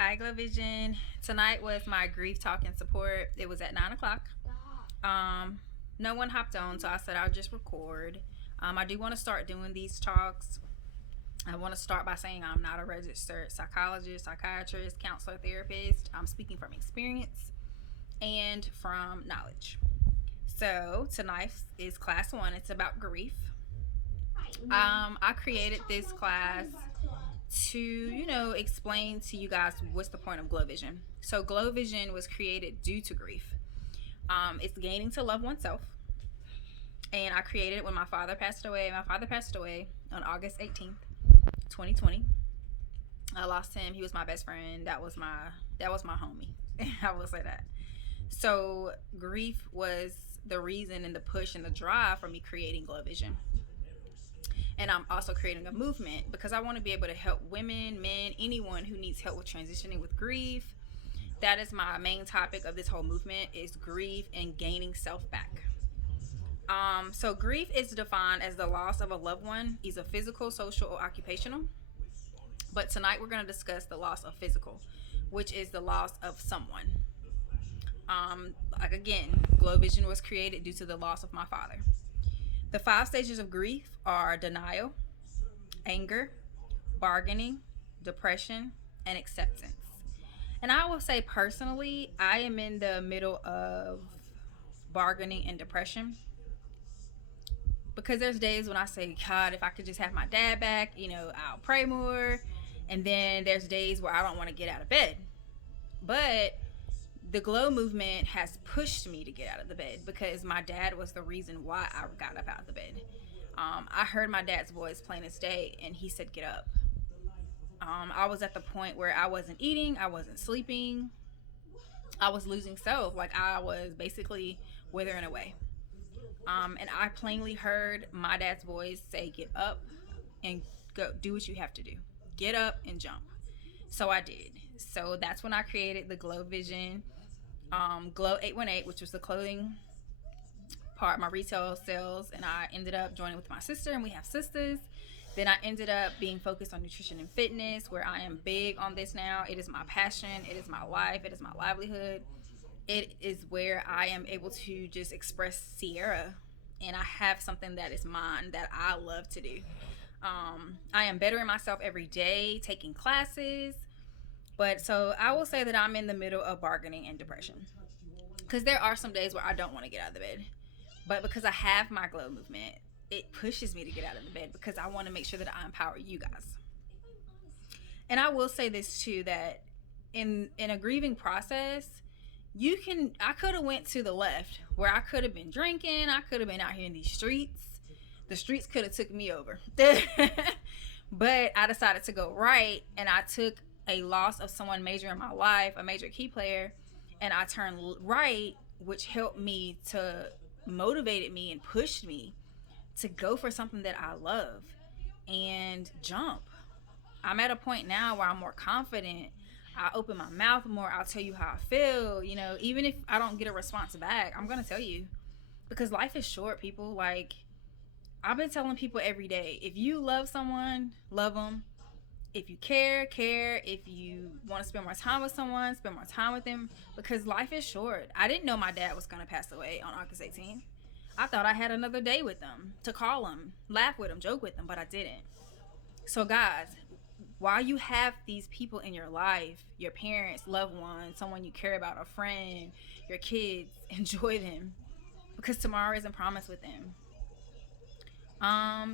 Hi, Glow Vision. Tonight was my grief talk and support. It was at 9 o'clock. Um, no one hopped on, so I said I'll just record. I do want to start doing these talks. I want to start by saying I'm not a registered psychologist, psychiatrist, counselor, therapist. I'm speaking from experience and from knowledge. So tonight is class one. It's about grief. I created this class to, explain to you guys what's the point of Glow Vision. So Glow Vision was created due to grief. It's gaining to love oneself. And I created it when my father passed away. My father passed away on August 18th, 2020. I lost him. He was my best friend. That was my homie. I will say that. So grief was the reason and the push and the drive for me creating Glow Vision. And I'm also creating a movement because I want to be able to help women, men, anyone who needs help with transitioning with grief. That is my main topic of this whole movement, is grief and gaining self back. So grief is defined as the loss of a loved one, either physical, social, or occupational. But tonight we're going to discuss the loss of physical, which is the loss of someone. Like again, Glow Vision was created due to the loss of my father. The 5 stages of grief are denial, anger, bargaining, depression, and acceptance. And I will say personally, I am in the middle of bargaining and depression, because there's days when I say, God, if I could just have my dad back, I'll pray more. And then there's days where I don't want to get out of bed. But the Glow movement has pushed me to get out of the bed because my dad was the reason why I got up out of the bed. I heard my dad's voice plain as day, and he said, get up. I was at the point where I wasn't eating, I wasn't sleeping, I was losing self. Like, I was basically withering away. And I plainly heard my dad's voice say, get up and go do what you have to do. Get up and jump. So I did. So that's when I created the Glow Vision, Glow 818, which was the clothing part, my retail sales. And I ended up joining with my sister, and we have sisters. Then I ended up being focused on nutrition and fitness, where I am big on this now. It is my passion. It is my life. It is my livelihood. It is where I am able to just express Sierra, and I have something that is mine that I love to do. I am bettering myself every day, taking classes. But so I will say that I'm in the middle of bargaining and depression, because there are some days where I don't want to get out of the bed. But because I have my Glow movement, it pushes me to get out of the bed because I want to make sure that I empower you guys. And I will say this too, that in a grieving process, I could have went to the left, where I could have been drinking, I could have been out here in these streets. The streets could have took me over. But I decided to go right, and I took a loss of someone major in my life, a major key player, and I turned right, which helped me to motivated me and pushed me to go for something that I love and jump. I'm at a point now where I'm more confident. I open my mouth more. I'll tell you how I feel. Even if I don't get a response back, I'm going to tell you, because life is short, people. Like, I've been telling people every day, if you love someone, love them. If you care. If you want to spend more time with someone, spend more time with them, because life is short. I didn't know my dad was going to pass away on August 18th. I thought I had another day with them, to call him, laugh with him, joke with them, but I didn't. So guys, while you have these people in your life, your parents, loved ones, someone you care about, a friend, your kids, enjoy them, because tomorrow isn't promised with them.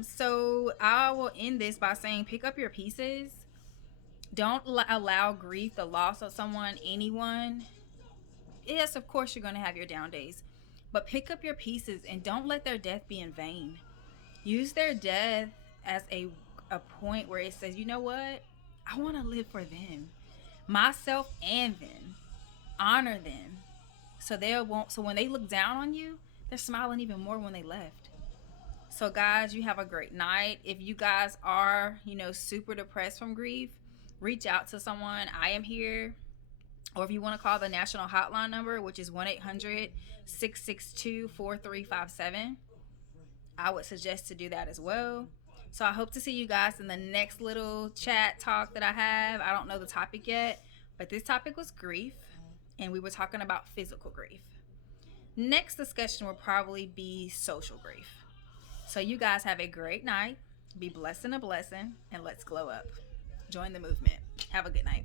So I will end this by saying, pick up your pieces. Don't allow grief, the loss of someone, anyone. Yes, of course you're going to have your down days, but pick up your pieces and don't let their death be in vain. Use their death as a point where it says, you know what? I want to live for them, myself and them. Honor them, so so when they look down on you, they're smiling even more when they left. So guys, you have a great night. If you guys are, super depressed from grief, reach out to someone. I am here. Or if you want to call the national hotline number, which is 1-800-662-4357, I would suggest to do that as well. So I hope to see you guys in the next little chat talk that I have. I don't know the topic yet, But this topic was grief, and we were talking about physical grief. Next discussion will probably be social grief. So you guys have a great night. Be blessed and a blessing, and let's glow up. Join the movement. Have a good night.